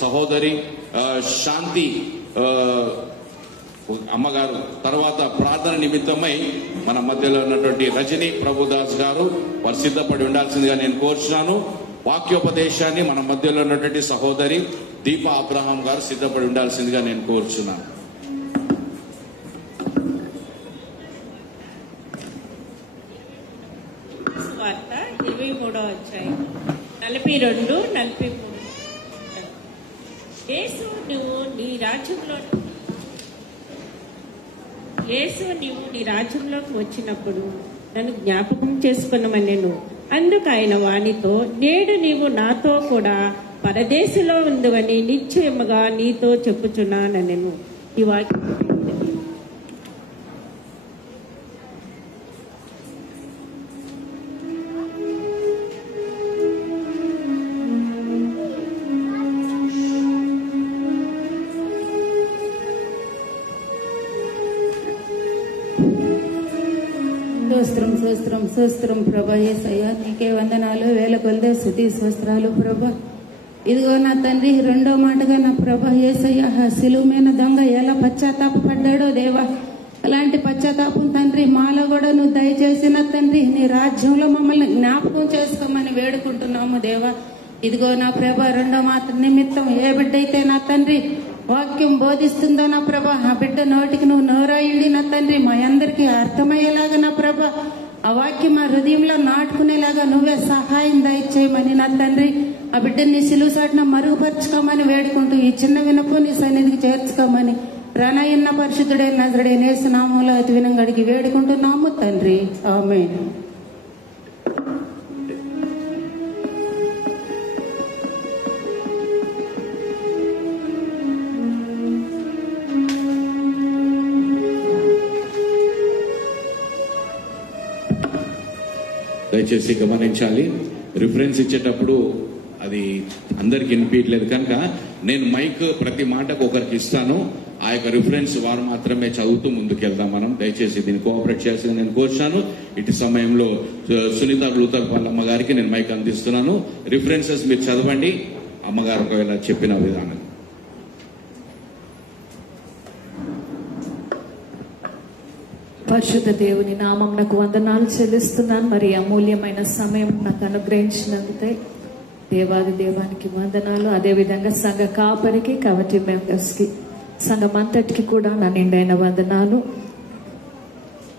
సహోదరి శాంతి అమ్మగారు తర్వాత ప్రార్థన నిమిత్తమై మన మధ్యలో ఉన్నటువంటి రజని ప్రభుదాస్ గారు వారు సిద్ధపడి ఉండాల్సిందిగా నేను కోరుచున్నాను. వాక్యోపదేశాన్ని మన మధ్యలో ఉన్నటువంటి సహోదరి దీపా అబ్రహాం గారు సిద్ధపడి ఉండాల్సిందిగా నేను కోరుచున్నాను. వార్త 23వ అధ్యాయం 42-43. యేసు నీవు నీ రాజ్యంలోకి వచ్చినప్పుడు నన్ను జ్ఞాపకం చేసుకున్నామనెను. అందుకు ఆయన వానితో, నేడు నీవు నాతో కూడా పరదేశంలో ఉందని నిశ్చయముగా నీతో చెప్పుచున్నానెను. ఈ వాక్యం స్తోత్రం ప్రభా. యేసయ్యా నీకే వందనాలు, వేల కొలదే స్తుతి స్తోత్రాలు ప్రభా. ఇదిగో నా తండ్రి, రెండో మాటగా నా ప్రభా యేసయ్యా సిలువ మీద దొంగ ఎలా పశ్చాత్తాపడ్డాడో దేవా, అలాంటి పశ్చాత్తాపం తండ్రి మాలో కూడా నువ్వు దయచేసి నా తండ్రి నీ రాజ్యంలో మమ్మల్ని జ్ఞాపకం చేసుకోమని వేడుకుంటున్నాము దేవా. ఇదిగో నా ప్రభా, రెండో మాట నిమిత్తం ఏ బిడ్డ అయితే నా తండ్రి వాక్యం బోధిస్తుందో నా ప్రభా, ఆ బిడ్డ నోటికి నువ్వు నోరాయుడి నా తండ్రి మా అందరికీ అర్థమయ్యేలాగా నా ప్రభా ఆ వాక్యం మా హృదయంలో నాటుకునేలాగా నువ్వే సహాయం దయచేయమని నా తండ్రి ఆ బిడ్డని సిలువ సాటున మరుగుపరుచుకోమని వేడుకుంటూ ఈ చిన్న వినపు నీ సన్నిధికి చేర్చుకోమని రానయ్యన్న పరిశుద్ధుడే నజరుడైన యేసు నామములో అతి వినంగా అడిగి వేడుకుంటున్నాము తండ్రి, ఆమేన్. దయచేసి గమనించాలి, రిఫరెన్స్ ఇచ్చేటప్పుడు అది అందరికి వినిపించలేదు కనుక నేను మైక్ ప్రతి మాటకు ఒకరికి ఇస్తాను. ఆ యొక్క రిఫరెన్స్ వారు మాత్రమే చదువుతూ ముందుకెళ్దాం. మనం దయచేసి దీన్ని కోఆపరేట్ చేయాల్సింది నేను కోరుచాను. ఇటు సమయంలో సునీత లూథర్ అమ్మ గారికి నేను మైక్ అందిస్తున్నాను. రిఫరెన్సెస్ మీరు చదవండి, అమ్మగారు ఒకవేళ చెప్పిన విధానం. పరిశుద్ధ దేవుని నామం నాకు వందనాలు చెల్లిస్తున్నాను. మరి అమూల్యమైన సమయం నాకు అనుగ్రహించినందుకే దేవాది దేవానికి వందనాలు. అదేవిధంగా సంఘ కాపరికి, కమిటీ మెంబర్స్ కి, సంఘం అంతటికి కూడా నా నిండైన వందనాలు.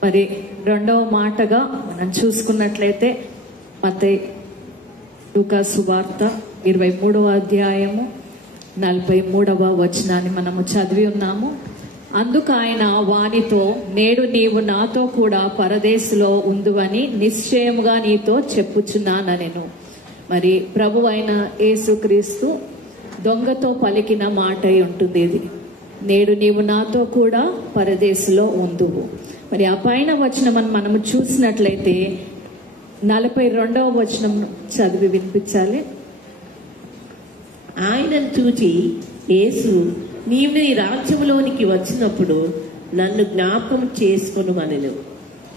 మరి రెండవ మాటగా మనం చూసుకున్నట్లయితే మత్తయి లూకా సువార్త 23వ అధ్యాయము 43వ వచనాన్ని మనము చదివి ఉన్నాము. అందుకు ఆయన వానితో, నేడు నీవు నాతో కూడా పరదేశంలో ఉందువని నిశ్చయముగా నీతో చెప్పుచున్నానెను. మరి ప్రభు అయిన యేసుక్రీస్తు దొంగతో పలికిన మాట ఉంటుంది ఇది, నేడు నీవు నాతో కూడా పరదేశంలో ఉందువు. మరి ఆ పైన వచనం మనము చూసినట్లయితే 42వ వచనం చదివి వినిపించాలి. ఆయనను చూచి యేసు, నీవు నీ రాజ్యంలోనికి వచ్చినప్పుడు నన్ను జ్ఞాపకం చేసుకొనుమనెను.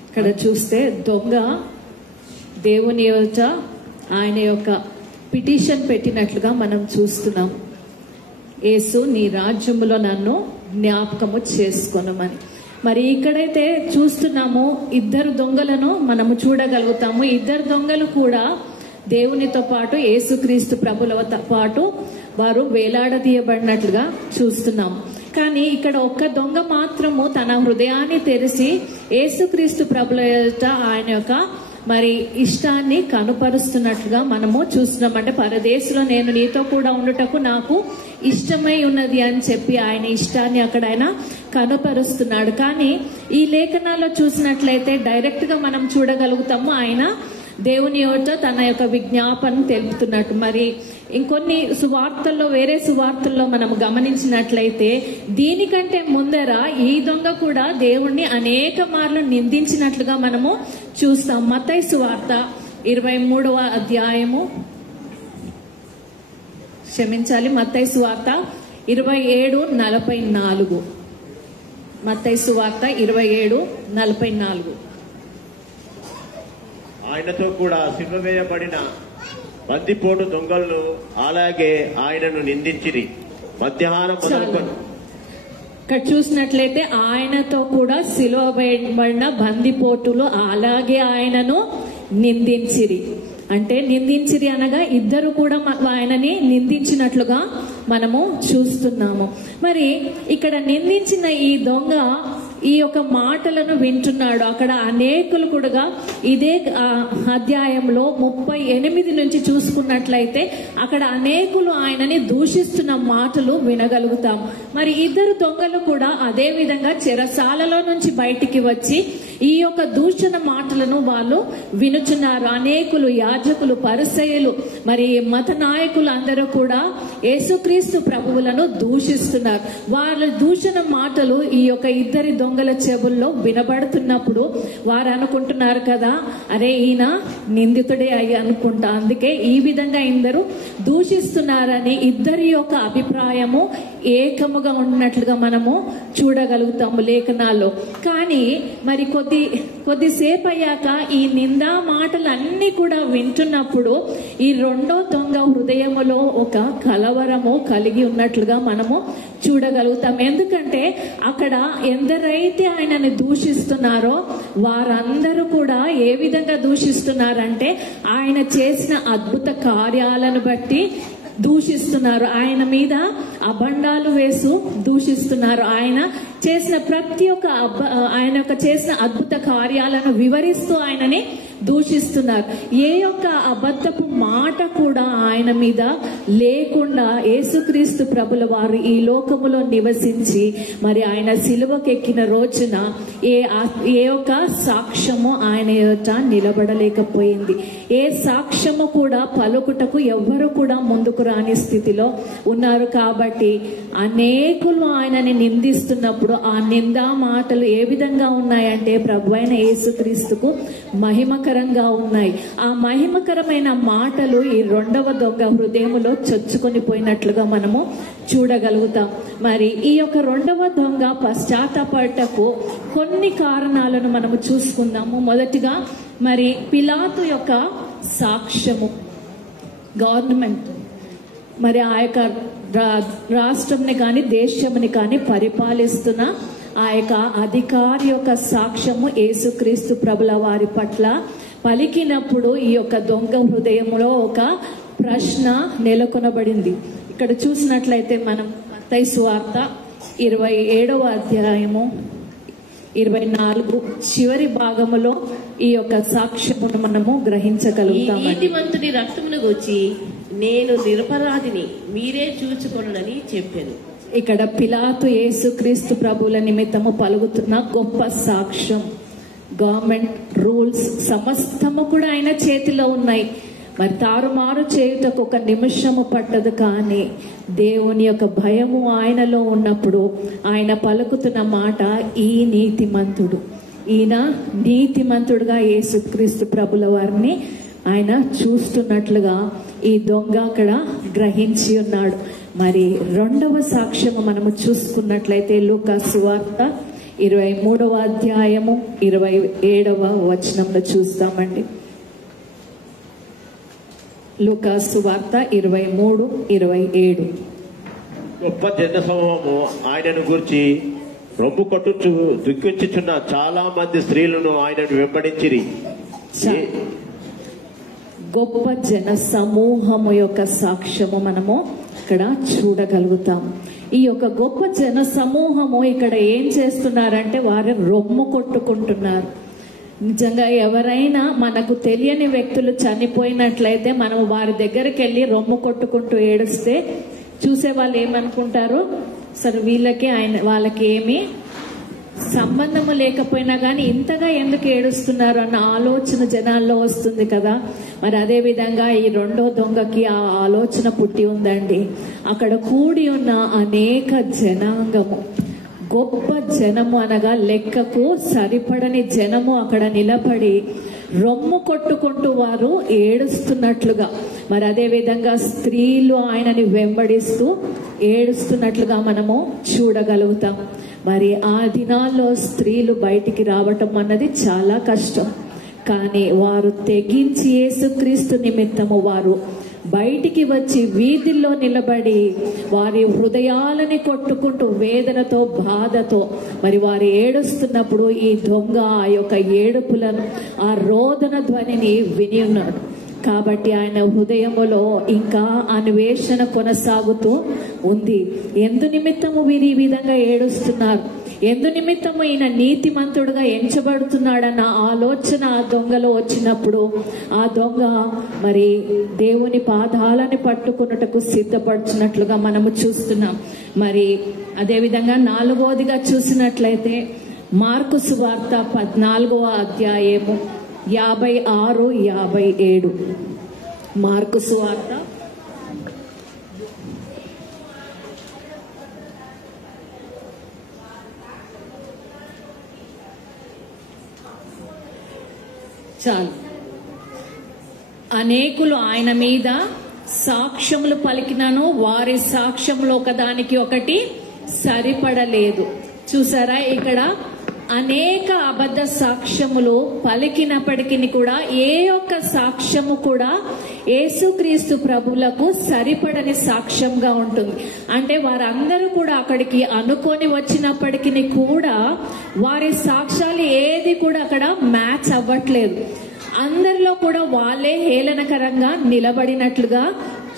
ఇక్కడ చూస్తే దొంగ దేవుని యొక్క ఆయన యొక్క పిటిషన్ పెట్టినట్లుగా మనం చూస్తున్నాం. యేసు నీ రాజ్యములో నన్ను జ్ఞాపకము చేసుకొనుమని. మరి ఇక్కడైతే చూస్తున్నాము ఇద్దరు దొంగలను మనము చూడగలుగుతాము. ఇద్దరు దొంగలు కూడా దేవునితో పాటు యేసుక్రీస్తు ప్రభులతో పాటు వారు వేలాడదీయబడినట్లుగా చూస్తున్నాం. కానీ ఇక్కడ ఒక్క దొంగ మాత్రము తన హృదయాన్ని తెరిచి యేసుక్రీస్తు ప్రభుల ఆయన యొక్క మరి ఇష్టాన్ని కనుపరుస్తున్నట్లుగా మనము చూస్తున్నాం. అంటే పరదేశంలో నేను నీతో కూడా ఉండుటకు నాకు ఇష్టమై ఉన్నది అని చెప్పి ఆయన ఇష్టాన్ని అక్కడ ఆయన కనుపరుస్తున్నాడు. కానీ ఈ లేఖనాల్లో చూసినట్లయితే డైరెక్ట్ గా మనం చూడగలుగుతాము ఆయన దేవుని యొక్క తన యొక్క విజ్ఞాపన తెలుపుతున్నట్టు. మరి ఇంకొన్ని సువార్తల్లో, వేరే సువార్తల్లో మనం గమనించినట్లయితే దీనికంటే ముందర ఈ దొంగ కూడా దేవుణ్ణి అనేక మార్లు నిందించినట్లుగా మనము చూస్తాం. మత్తయి సువార్త 23వ అధ్యాయము మత్తయి సువార్త 27:44. మత్తయి సువార్త 27:44. ఆయనతో కూడా సిలువ వేయబడిన బందిపోటు దొంగలను అలాగే ఆయనను నిందించిరి. మధ్యాహ్నం మొదలుకొని ఇక్కడ చూసినట్లయితే ఆయనతో కూడా సిలువ వేయబడిన బందిపోటులు అలాగే ఆయనను నిందించిరి. అంటే నిందించిరి అనగా ఇద్దరు కూడా ఆయనని నిందించినట్లుగా మనము చూస్తున్నాము. మరి ఇక్కడ నిందించిన ఈ దొంగ ఈ యొక్క మాటలను వింటున్నాడు. అక్కడ అనేకులు కూడా ఇదే అధ్యాయంలో 38 నుంచి చూసుకున్నట్లయితే అక్కడ అనేకులు ఆయనని దూషిస్తున్న మాటలు వినగలుగుతాం. మరి ఇద్దరు దొంగలు కూడా అదే విధంగా చెరసాలలో నుంచి బయటికి వచ్చి ఈ యొక్క దూషణ మాటలను వాళ్ళు వినుచున్నారు. అనేకులు యాజకులు, పరిసయ్యులు, మరి మత నాయకులు అందరూ కూడా యేసుక్రీస్తు ప్రభువులను దూషిస్తున్నారు. వాళ్ళ దూషణ మాటలు ఈ యొక్క ఇద్దరి దొంగల చెవుల్లో వినబడుతున్నప్పుడు వారు అనుకుంటున్నారు కదా, అరే ఈయన నిందితుడే అయ్యి అనుకుంటా, అందుకే ఈ విధంగా ఇందరు దూషిస్తున్నారని ఇద్దరి యొక్క అభిప్రాయము ఏకముగా ఉన్నట్లుగా మనము చూడగలుగుతాము లేఖనాల్లో. కానీ మరి కొద్దిసేపు అయ్యాక ఈ నిందా మాటలు అన్ని కూడా వింటున్నప్పుడు ఈ రెండో దొంగ హృదయములో ఒక కలవరము కలిగి ఉన్నట్లుగా మనము చూడగలుగుతాం. ఎందుకంటే అక్కడ ఎందరైతే ఆయనని దూషిస్తున్నారో వారందరూ కూడా ఏ విధంగా దూషిస్తున్నారంటే ఆయన చేసిన అద్భుత కార్యాలను బట్టి దూషిస్తున్నారు. ఆయన మీద అబండాలు వేసు దూషిస్తున్నారు. ఆయన చేసిన ప్రతి ఒక్క ఆయన చేసిన అద్భుత కార్యాలను వివరిస్తూ ఆయనని దూషిస్తున్నారు. ఏ యొక్క అబద్ధపు మాట కూడా ఆయన మీద లేకుండా యేసుక్రీస్తు ప్రభుల వారు ఈ లోకములో నివసించి మరి ఆయన సిలువకెక్కిన రోజున ఏ యొక్క సాక్ష్యము ఆయన యొక్క నిలబడలేకపోయింది. ఏ సాక్ష్యము కూడా పలుకుటకు ఎవ్వరు కూడా ముందుకు రాని స్థితిలో ఉన్నారు. కాబట్టి అనేకులు ఆయనని నిందిస్తున్నప్పుడు ఆ నిందా మాటలు ఏ విధంగా ఉన్నాయంటే ప్రభువైన యేసుక్రీస్తుకు మహిమకరంగా ఉన్నాయి. ఆ మహిమకరమైన మాటలు ఈ రెండవ దొంగ హృదయములో చొచ్చుకొని పోయినట్లుగా మనము చూడగలుగుతాం. మరి ఈ యొక్క రెండవ దొంగ పశ్చాత్తాపడటకు కొన్ని కారణాలను మనము చూసుకుందాము. మొదటిగా మరి పిలాతు యొక్క సాక్ష్యము. గవర్నమెంట్ మరి ఆ యొక్క రాష్ట్రంని కానీ దేశంని కానీ పరిపాలిస్తున్న ఆ యొక్క అధికారి యొక్క సాక్ష్యము యేసుక్రీస్తు ప్రభుల వారి పట్ల పలికినప్పుడు ఈ యొక్క దొంగ హృదయంలో ఒక ప్రశ్న నెలకొనబడింది. ఇక్కడ చూసినట్లయితే మనం మత్తయి సువార్త 27వ అధ్యాయము 24 చివరి భాగములో ఈ యొక్క సాక్ష్యమును మనము గ్రహించగలుగుతాం. నీతిమంతుని రక్తమును గూర్చి నేను నిరపరాధిని, మీరే చూచుకొనుడని చెప్పాను. ఇక్కడ పిలాతు యేసుక్రీస్తు ప్రభువుల నిమిత్తము పలుకుతున్న గొప్ప సాక్ష్యం. గవర్నమెంట్ రూల్స్ సమస్తము కూడా ఆయన చేతిలో ఉన్నాయి. మరి తారుమారు చేయుటకు ఒక నిమిషము పట్టదు. కానీ దేవుని యొక్క భయము ఆయనలో ఉన్నప్పుడు ఆయన పలుకుతున్న మాట ఈ నీతిమంతుడు. ఈయన నీతిమంతుడుగా యేసుక్రీస్తు ప్రభుల వారిని ఆయన చూస్తున్నట్లుగా ఈ దొంగ అక్కడ గ్రహించి ఉన్నాడు. మరి రెండవ సాక్ష్యము మనము చూసుకున్నట్లయితే లూకా సువార్త 23వ అధ్యాయము 27వ వచనంలో చూస్తామండి. లూకా సువార్త 23:27. గొప్ప జన సమూహము ఆయనను గురించి రొమ్ము కొట్టుచు దుఃఖించుచున్న చాలా మంది స్త్రీలను ఆయనను వెంబడించిరి. గొప్ప జన సమూహము యొక్క సాక్ష్యము మనము ఇక్కడ చూడగలుగుతాం. ఈ యొక్క గొప్ప జన సమూహము ఇక్కడ ఏం చేస్తున్నారంటే వారు రొమ్ము కొట్టుకుంటున్నారు. నిజంగా ఎవరైనా మనకు తెలియని వ్యక్తులు చనిపోయినట్లయితే మనం వారి దగ్గరికి వెళ్ళి రొమ్ము కొట్టుకుంటూ ఏడుస్తే చూసే వాళ్ళు ఏమనుకుంటారు, సరే వాళ్ళకి ఏమి సంబంధము లేకపోయినా కానీ ఇంతగా ఎందుకు ఏడుస్తున్నారు అన్న ఆలోచన జనాల్లో వస్తుంది కదా. మరి అదే విధంగా ఈ రెండో దొంగకి ఆ ఆలోచన పుట్టి ఉందండి. అక్కడ కూడి ఉన్న అనేక జనాంగము, గొప్ప జనము అనగా లెక్కకు సరిపడని జనము అక్కడ నిలబడి రొమ్ము కొట్టుకుంటూ వారు ఏడుస్తున్నట్లుగా, మరి అదే విధంగా స్త్రీలు ఆయనని వెంబడిస్తూ ఏడుస్తున్నట్లుగా మనము చూడగలుగుతాం. మరి ఆ దినాల్లో స్త్రీలు బయటికి రావటం అన్నది చాలా కష్టం. కానీ వారు తెగించి యేసుక్రీస్తు నిమిత్తము వారు బయటికి వచ్చి వీధుల్లో నిలబడి వారి హృదయాలని కొట్టుకుంటూ వేదనతో బాధతో మరి వారు ఏడుస్తున్నప్పుడు ఈ దొంగ ఆ యొక్క ఏడుపులను ఆ రోదన ధ్వనిని విని ఉన్నాడు. కాబట్టి ఆయన హృదయములో ఇంకా అన్వేషణ కొనసాగుతూ ఉంది. ఎందు నిమిత్తము వీరు ఈ విధంగా ఏడుస్తున్నారు, ఎందు నిమిత్తము ఈయన నీతిమంతుడుగా ఎంచబడుతున్నాడన్న ఆలోచన ఆ దొంగలో వచ్చినప్పుడు ఆ దొంగ మరి దేవుని పాదాలని పట్టుకున్నటకు సిద్ధపడుచున్నట్లుగా మనము చూస్తున్నాం. మరి అదేవిధంగా 4వదిగా చూసినట్లయితే మార్కు సువార్త 14వ అధ్యాయము 56, 57. మార్కు సువార్త చాలు. అనేకులు ఆయన మీద సాక్ష్యములు పలికినను వారి సాక్ష్యములు ఒకదానికి ఒకటి సరిపడలేదు. చూసారా, ఇక్కడ అనేక అబద్ధ సాక్ష్యములు పలికినప్పటికీ కూడా ఏ ఒక్క సాక్ష్యము కూడా యేసుక్రీస్తు ప్రభువులకు సరిపడని సాక్ష్యంగా ఉంటుంది. అంటే వారందరూ కూడా అక్కడికి అనుకొని వచ్చినప్పటికీ కూడా వారి సాక్ష్యాలు ఏది కూడా అక్కడ మ్యాచ్ అవ్వట్లేదు. అందరిలో కూడా వాళ్ళే హేళనకరంగా నిలబడినట్లుగా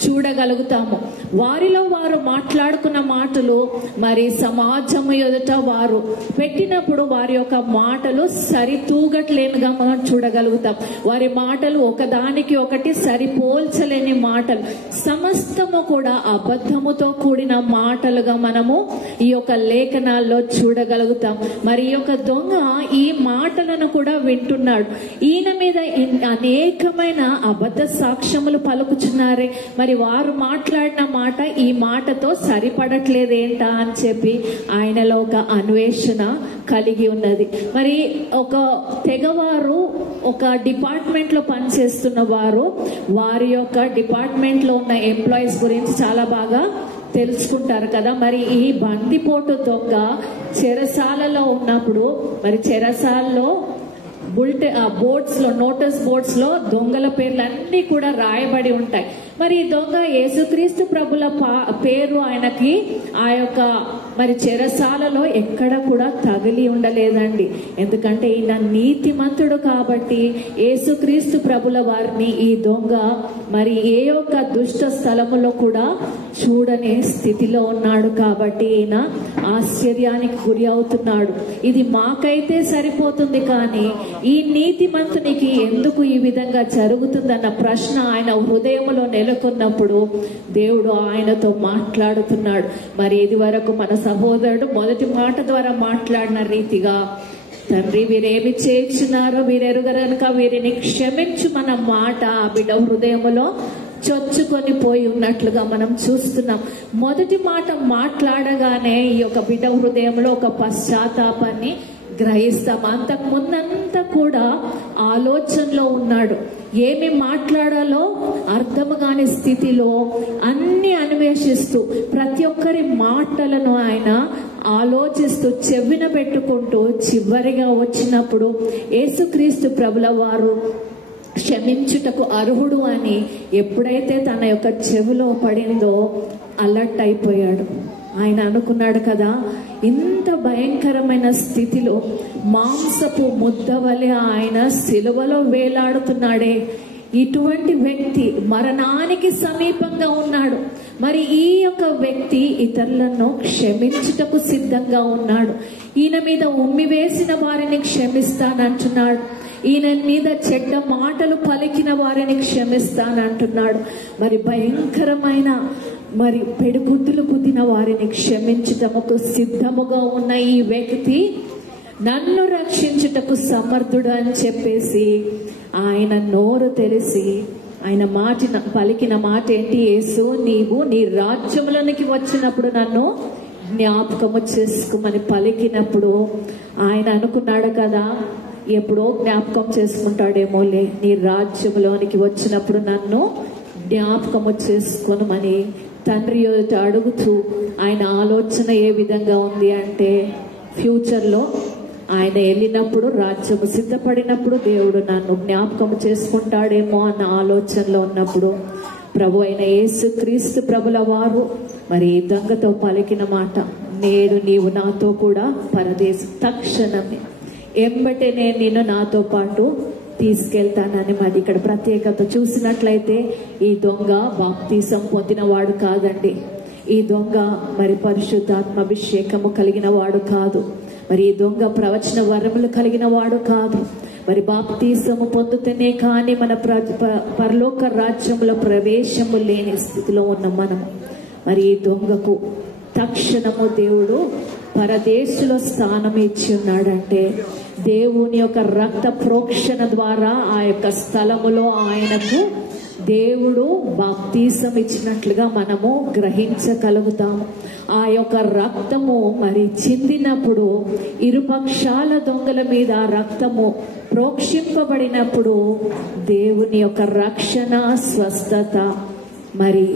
చూడగలుగుతాము. వారిలో వారు మాట్లాడుకున్న మాటలు మరి సమాజము ఎదుట వారు పెట్టినప్పుడు వారి యొక్క మాటలు సరితూగట్లేనుగా మనం చూడగలుగుతాం. వారి మాటలు ఒకదానికి ఒకటి సరిపోల్చలేని మాటలు, సమస్తము కూడా అబద్ధముతో కూడిన మాటలుగా మనము ఈ యొక్క లేఖనాల్లో చూడగలుగుతాం. మరి ఈ యొక్క దొంగ ఈ మాటలను కూడా వింటున్నాడు. ఈయన మీద అనేకమైన అబద్ధ సాక్ష్యములు పలుకుచున్నారే, మరి వారు మాట్లాడిన మాట ఈ మాటతో సరిపడట్లేదేంటా అని చెప్పి ఆయనలో ఒక అన్వేషణ కలిగి ఉన్నది. మరి ఒక తెగవారు ఒక డిపార్ట్మెంట్ లో పనిచేస్తున్న వారు వారి యొక్క డిపార్ట్మెంట్ లో ఉన్న ఎంప్లాయీస్ గురించి చాలా బాగా తెలుసుకుంటారు కదా. మరి ఈ బందిపోటు దొంగ చెరసాలలో ఉన్నప్పుడు మరి చెరసాలలో బోర్డ్స్ లో నోటీస్ బోర్డ్స్ లో దొంగల పేర్లు అన్ని కూడా రాయబడి ఉంటాయి. మరి ఈ దొంగ యేసుక్రీస్తు ప్రభుల పేరు ఆయనకి ఆ యొక్క మరి చెరసాలలో ఎక్కడ కూడా తగిలి ఉండలేదండి. ఎందుకంటే ఈయన నీతిమంతుడు కాబట్టి యేసుక్రీస్తు ప్రభుల వారిని ఈ దొంగ మరి ఏ యొక్క దుష్ట స్థలములో కూడా చూడని స్థితిలో ఉన్నాడు. కాబట్టి ఈయన ఆశ్చర్యానికి గురి అవుతున్నాడు. ఇది మాకైతే సరిపోతుంది, కానీ ఈ నీతిమంతునికి ఎందుకు ఈ విధంగా జరుగుతుందన్న ప్రశ్న ఆయన హృదయంలో నెలకొన్నప్పుడు దేవుడు ఆయనతో మాట్లాడుతున్నాడు. మరి ఇది వరకు మన సహోదరుడు మొదటి మాట ద్వారా మాట్లాడిన రీతిగా, తండ్రి వీరేమి చేయించున్నారో వీరెరుగరనుక వీరిని క్షమించు మన మాట ఆ బిడ్డ హృదయములో చొచ్చుకొని పోయి ఉన్నట్లుగా మనం చూస్తున్నాం. మొదటి మాట మాట్లాడగానే ఈ యొక్క బిడ్డ హృదయంలో ఒక పశ్చాత్తాపాన్ని గ్రహిస్తాం. అంతకు ముందంతా కూడా ఆలోచనలో ఉన్నాడు. ఏమి మాట్లాడాలో అర్థము కాని స్థితిలో అన్ని అన్వేషిస్తూ ప్రతి ఒక్కరి మాటలను ఆయన ఆలోచిస్తూ చెవిన పెట్టుకుంటూ చివరిగా వచ్చినప్పుడు యేసుక్రీస్తు ప్రభుల వారు క్షమించుటకు అర్హుడు అని ఎప్పుడైతే తన యొక్క చెవిలో పడిందో అలర్ట్ అయిపోయాడు. ఆయన అనుకున్నాడు కదా, ఇంత భయంకరమైన స్థితిలో మాంసపు ముద్ద వలె ఆయన సిలువలో వేలాడుతున్నాడే, ఇటువంటి వ్యక్తి మరణానికి సమీపంగా ఉన్నాడు. మరి ఈ యొక్క వ్యక్తి ఇతరులను క్షమించుటకు సిద్ధంగా ఉన్నాడు. ఈయన మీద ఉమ్మి వేసిన వారిని క్షమిస్తానంటున్నాడు. ఈయన మీద చెడ్డ మాటలు పలికిన వారిని క్షమిస్తానంటున్నాడు. మరి భయంకరమైన మరి పెడుగుద్దులు గుద్దిన వారిని క్షమించుటకు సిద్ధముగా ఉన్న ఈ వ్యక్తి నన్ను రక్షించుటకు సమర్థుడు అని చెప్పేసి ఆయన నోరు తెరిసి ఆయన పలికిన మాట ఏంటి? యేసు, నీవు నీ రాజ్యములోనికి వచ్చినప్పుడు నన్ను జ్ఞాపకము చేసుకోమని పలికినప్పుడు ఆయన అనుకున్నాడు కదా, ఎప్పుడో జ్ఞాపకం చేసుకుంటాడేమోలే, నీ రాజ్యంలోనికి వచ్చినప్పుడు నన్ను జ్ఞాపకము చేసుకోనమని తండ్రి ఎదుట అడుగుతూ ఆయన ఆలోచన ఏ విధంగా ఉంది అంటే, ఫ్యూచర్లో ఆయన వెళ్ళినప్పుడు రాజ్యము సిద్ధపడినప్పుడు దేవుడు నన్ను జ్ఞాపకం చేసుకుంటాడేమో అన్న ఆలోచనలో ఉన్నప్పుడు ప్రభు అయిన యేసుక్రీస్తు ప్రభుల వారు మరి దొంగతో పలికిన మాట, నేడు నీవు నాతో కూడా పరదేశం, తక్షణమే ఎంబటే నేను నిన్ను నాతో పాటు తీసుకెళ్తానని మరి ఇక్కడ ప్రత్యేకత చూసినట్లయితే ఈ దొంగ బాప్తీసం పొందిన వాడు కాదండి. ఈ దొంగ మరి పరిశుద్ధాత్మ అభిషేకము కలిగిన వాడు కాదు. మరి ఈ దొంగ ప్రవచన వరములు కలిగిన వాడు కాదు. మరి బాప్తీసము పొందుతేనే కానీ మన పరలోక రాజ్యంలో ప్రవేశము లేని స్థితిలో ఉన్న మనము. మరి ఈ దొంగకు తక్షణము దేవుడు పరదేశులో స్థానం ఇచ్చి ఉన్నాడంటే దేవుని యొక్క రక్త ప్రోక్షణ ద్వారా ఆ యొక్క స్థలములో ఆయనకు దేవుడు బాప్తీసం ఇచ్చినట్లుగా మనము గ్రహించగలుగుతాము. ఆ యొక్క రక్తము మరి చిందినప్పుడు ఇరుపక్షాల దొంగల మీద రక్తము ప్రోక్షింపబడినప్పుడు దేవుని యొక్క రక్షణ, స్వస్థత, మరి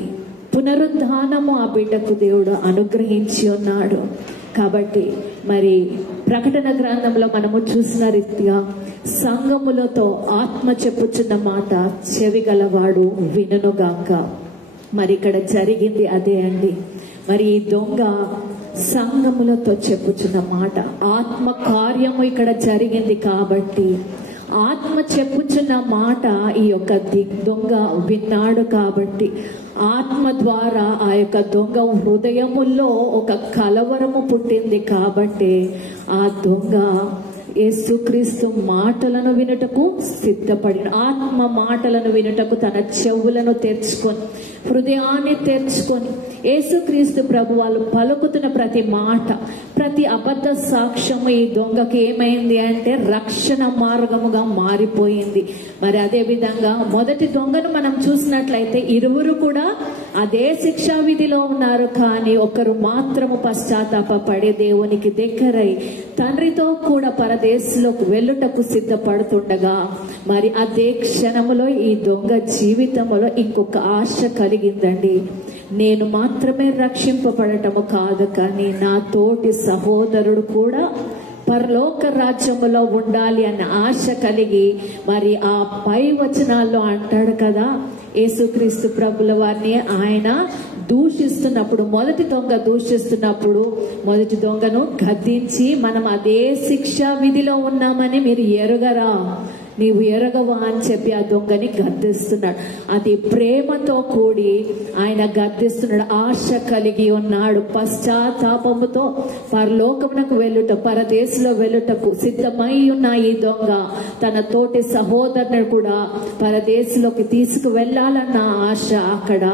పునరుద్ధానము ఆ బిడ్డకు దేవుడు అనుగ్రహించి ఉన్నాడు. కాబట్టి మరి ప్రకటన గ్రంథంలో మనము చూసిన రీతిగా సంఘములతో ఆత్మ చెప్పుచున్న మాట చెవి గలవాడు వినుగాక. మరి ఇక్కడ జరిగింది అదే అండి. మరి ఈ దొంగ సంఘములతో చెప్పుచున్న మాట, ఆత్మ కార్యము ఇక్కడ జరిగింది కాబట్టి ఆత్మ చెప్పుచున్న మాట ఈ యొక్క దొంగ విన్నాడు కాబట్టి ఆత్మ ద్వారా ఆ యొక్క దొంగ హృదయముల్లో ఒక కలవరము పుట్టింది కాబట్టి ఆ దొంగ యేసుక్రీస్తు మాటలను వినుటకు సిద్ధపడిన, ఆత్మ మాటలను వినుటకు తన చెవులను తెరుచుకొని, హృదయాన్ని తెరుచుకొని యేసుక్రీస్తు ప్రభు వాళ్ళు పలుకుతున్న ప్రతి మాట, ప్రతి అబద్ధ సాక్ష్యము ఈ దొంగకి ఏమైంది అంటే రక్షణ మార్గముగా మారిపోయింది. మరి అదే విధంగా మొదటి దొంగను మనం చూసినట్లయితే ఇరువురు కూడా అదే శిక్షా విధిలో ఉన్నారు. కానీ ఒకరు మాత్రము పశ్చాత్తాపపడి దేవునికి దగ్గరై తండ్రితో కూడా పరదేశంలోకి వెళ్ళుటకు సిద్ధపడుతుండగా మరి అదే క్షణములో ఈ దొంగ జీవితంలో ఇంకొక ఆశ కలిగిందండి. నేను మాత్రమే రక్షింపబడటము కాదు, కానీ నా తోటి సహోదరుడు కూడా పరలోక రాజ్యములో ఉండాలి అన్న ఆశ కలిగి మరి ఆ పై వచనాల్లో అంటాడు కదా, యేసుక్రీస్తు ప్రభుల వారిని ఆయన దూషిస్తున్నప్పుడు, మొదటి దొంగ దూషిస్తున్నప్పుడు మొదటి దొంగను గద్దించి, మనం అదే శిక్షా విధిలో ఉన్నామని మీరు ఎరుగరా, నీవు ఎరగవా అని చెప్పి ఆ దొంగని గద్దిస్తున్నాడు. అది ప్రేమతో కూడి ఆయన గద్దిస్తున్నాడు. ఆశ కలిగి ఉన్నాడు. పశ్చాత్తాపముతో పరలోకమునకు వెళ్ళుట, పరదేశంలో వెళ్ళుటకు సిద్ధమై ఉన్న ఈ దొంగ తన తోటి సహోదరుని కూడా పరదేశంలోకి తీసుకువెళ్లాలన్న ఆశ అక్కడ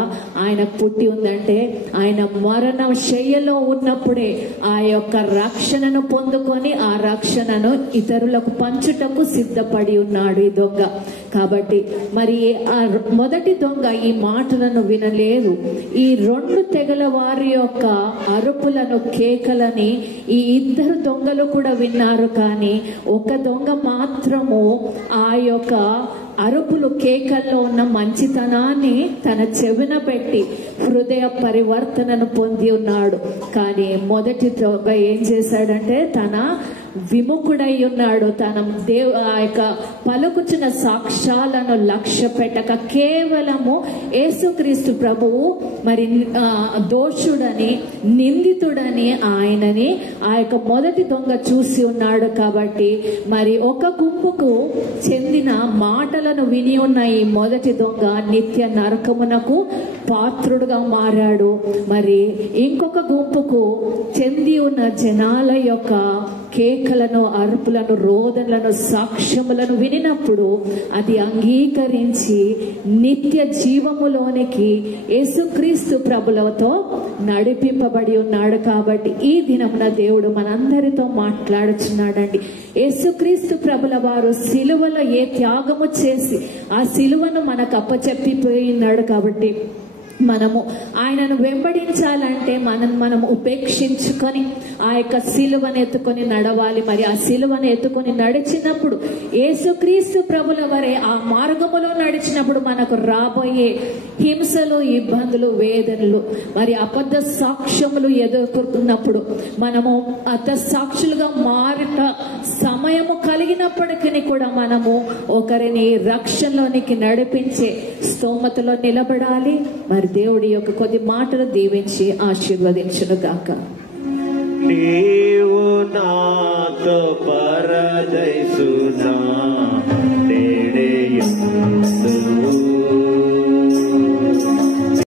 ఆయనకు పుట్టి ఉందంటే ఆయన మరణ శయ్యలో ఉన్నప్పుడే ఆ యొక్క రక్షణను పొందుకొని ఆ రక్షణను ఇతరులకు పంచుటకు సిద్ధపడి ఉన్నాడు ఈ దొంగ. కాబట్టి మరి ఆ మొదటి దొంగ ఈ మాటలను వినలేదు. ఈ రెండు తెగల వారి యొక్క అరుపులను, కేకలని ఈ ఇద్దరు దొంగలు కూడా విన్నారు. కానీ ఒక దొంగ మాత్రము ఆ యొక్క అరుపులు, కేకల్లో ఉన్న మంచితనాన్ని తన చెవిన పెట్టి హృదయ పరివర్తనను పొంది ఉన్నాడు. కానీ మొదటి దొంగ ఏం చేశాడంటే తన విముఖుడై ఉన్నాడు. తన ఆ యొక్క పలుకుచున్న సాక్ష్యాలను లక్ష్య పెట్టక కేవలము యేసుక్రీస్తు ప్రభువు మరి దోషుడని, నిందితుడని ఆయనని ఆ యొక్క మొదటి దొంగ చూసి ఉన్నాడు. కాబట్టి మరి ఒక గుంపుకు చెందిన మాటలను విని ఉన్న ఈ మొదటి దొంగ నిత్య నరకమునకు పాత్రుడుగా మారాడు. మరి ఇంకొక గుంపుకు చెంది ఉన్న జనాల యొక్క కేకలను, అరుపులను, రోదనలను, సాక్ష్యములను వినినప్పుడు అది అంగీకరించి నిత్య జీవములోనికి యేసుక్రీస్తు ప్రభులతో నడిపింపబడి ఉన్నాడు. కాబట్టి ఈ దినమున దేవుడు మనందరితో మాట్లాడుచున్నాడండి. యేసుక్రీస్తు ప్రభుల వారు సిలువలో ఏ త్యాగము చేసి ఆ సిలువను మనకు అప్పచెప్పిపోయినాడు. కాబట్టి మనము ఆయనను వెంబడించాలంటే మనం ఉపేక్షించుకొని ఆ యొక్క సిలువను ఎత్తుకొని నడవాలి. మరి ఆ సిలువను ఎత్తుకొని నడిచినప్పుడు యేసుక్రీస్తు ప్రభుల వరే ఆ మార్గములో నడిచినప్పుడు మనకు రాబోయే హింసలు, ఇబ్బందులు, వేదనలు, మరి అబద్ధ సాక్ష్యములు ఎదుర్కొన్నప్పుడు మనము అత సాక్షులుగా మారిన సమయము కలిగినప్పటికీ కూడా మనము ఒకరిని రక్షణలోనికి నడిపించే స్తోమతలో నిలబడాలి. మరి దేవుడి యొక్క కొద్ది మాటలు దీవించి ఆశీర్వదించును గాక. నీవు నాతో పరదైసునా